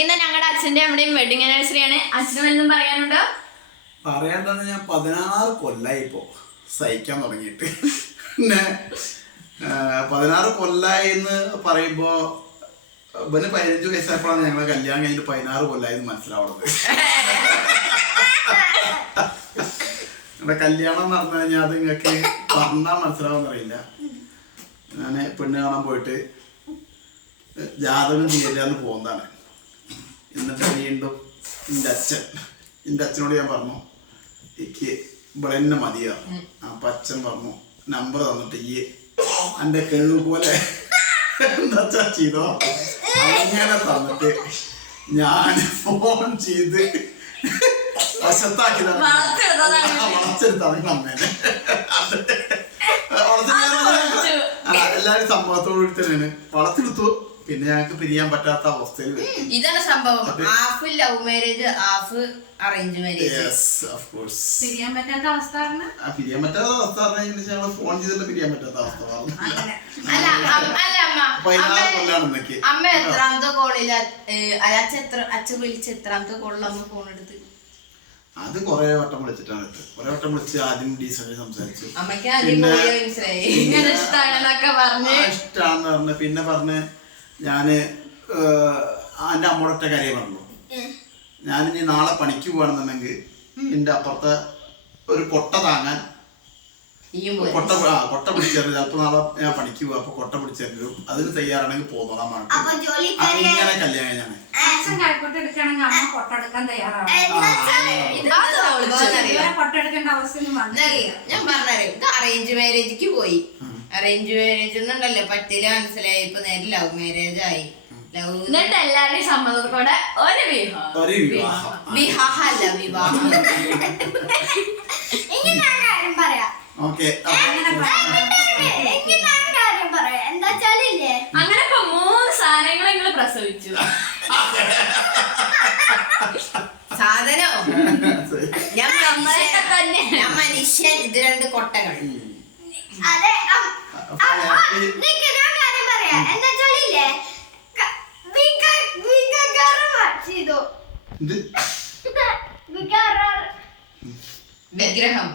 ഇന്ന് ഞങ്ങളുടെ അച്ഛന്റെ അമ്മയുടെയും വെഡിങ് ആനിവേഴ്സറി ആണ്. അച്ഛനും എന്തും പറയാനുണ്ടോ? പറയണ്ടെന്ന് ഞാൻ 16 കൊല്ലായി ഇപ്പോ സഹിക്കാൻ തുടങ്ങിയിട്ട്. പിന്നെ 16 കൊല്ലായി എന്ന് പറയുമ്പോ പിന്നെ 15 വയസ്സായപ്പോഴാണ് ഞങ്ങളെ കല്യാണം കഴിഞ്ഞിട്ട് 16 കൊല്ലായി എന്ന് മനസ്സിലാവുന്നത്. ഞങ്ങളുടെ കല്യാണം നടന്നു കഴിഞ്ഞാൽ അത് നിങ്ങൾക്ക് പറഞ്ഞാൽ മനസ്സിലാവുന്നറിയില്ല. ഞാൻ പെണ്ണ് കാണാൻ പോയിട്ട് ജാതകം ചെയ്യാന്ന് പോകുന്നതാണ്. എന്നിട്ട് വീണ്ടും എൻ്റെ അച്ഛനോട് ഞാൻ പറഞ്ഞു എനിക്ക് ഇവിടെ തന്നെ മതിയാവും. അപ്പം അച്ഛൻ പറഞ്ഞു നമ്പർ തന്നിട്ട് ഈ എൻ്റെ കഴിവ് പോലെ എന്താ ചെയ്തോ അങ്ങനെ തന്നിട്ട് ഞാൻ ഫോൺ ചെയ്ത് വശത്താക്കിയതാണ്. വളച്ചെടുത്താണ് അമ്മേനെ. എല്ലാരും സംഭവത്തോട് തന്നെയാണ് വളച്ചെടുത്തു. പിന്നെ ഞങ്ങൾക്ക് പിരിയാൻ പറ്റാത്ത അവസ്ഥയിൽ ഇതാണ് സംഭവം. Half love marriage, half arrange marriage. പിരിയാൻ പറ്റാത്ത അവസ്ഥ ഞങ്ങൾ ഫോൺ ചെയ്തിട്ട് പിരിയാൻ പറ്റാത്ത അവസ്ഥ പറഞ്ഞു. അമ്മ എത്രാമത്തെ കോളില് അച്ഛൻ വിളിച്ച് എത്രാമത്തെ കോളിൽ അമ്മ ഫോൺ എടുത്ത്? അത് കൊറേ വട്ടം വിളിച്ചിട്ടാണ്. കൊറേ വട്ടം വിളിച്ച് ആദ്യം ഡീസന്റ് സംസാരിച്ചു. ഇഷ്ടാന്ന് പറഞ്ഞു. പിന്നെ പറഞ്ഞ് ഞാന് എൻ്റെ അമ്മോടൊറ്റ കാര്യം പറഞ്ഞു, ഞാനിനി നാളെ പണിക്ക് പോവാണെന്നുണ്ടെങ്കിൽ എൻ്റെ അപ്പുറത്തെ ഒരു കൊട്ട താങ്ങാൻ കൊട്ട പിടിച്ചേരും. ചിലപ്പോ നാളെ ഞാൻ പണിക്ക് പോവാ, അപ്പൊ കൊട്ട പിടിച്ചേരും. അതിന് തയ്യാറാണെങ്കിൽ പോന്നോളാം. ഇങ്ങനെ കല്യാണം ഞാൻ പറഞ്ഞേ. ഇത് അറേഞ്ച് മാരേജിക്ക് പോയി. അറേഞ്ച് മാരേജ് ഒന്നുണ്ടല്ലോ പറ്റില്ല, മനസ്സിലായി. ഇപ്പൊ നേരെ ലവ് മാരേജ് ആയി. എന്നിട്ട് എല്ലാവരുടെയും സമ്മതത്തോടെ ഒരു വിവാഹമല്ല വിവാഹം. അങ്ങനെ ഇപ്പൊ 3 സാധനങ്ങൾ നിങ്ങൾ പ്രസവിച്ചു. സാധനോ ഞാൻ മനുഷ്യൻ. ഇത് 2 കൊട്ടകൾ. വിഗ്രഹം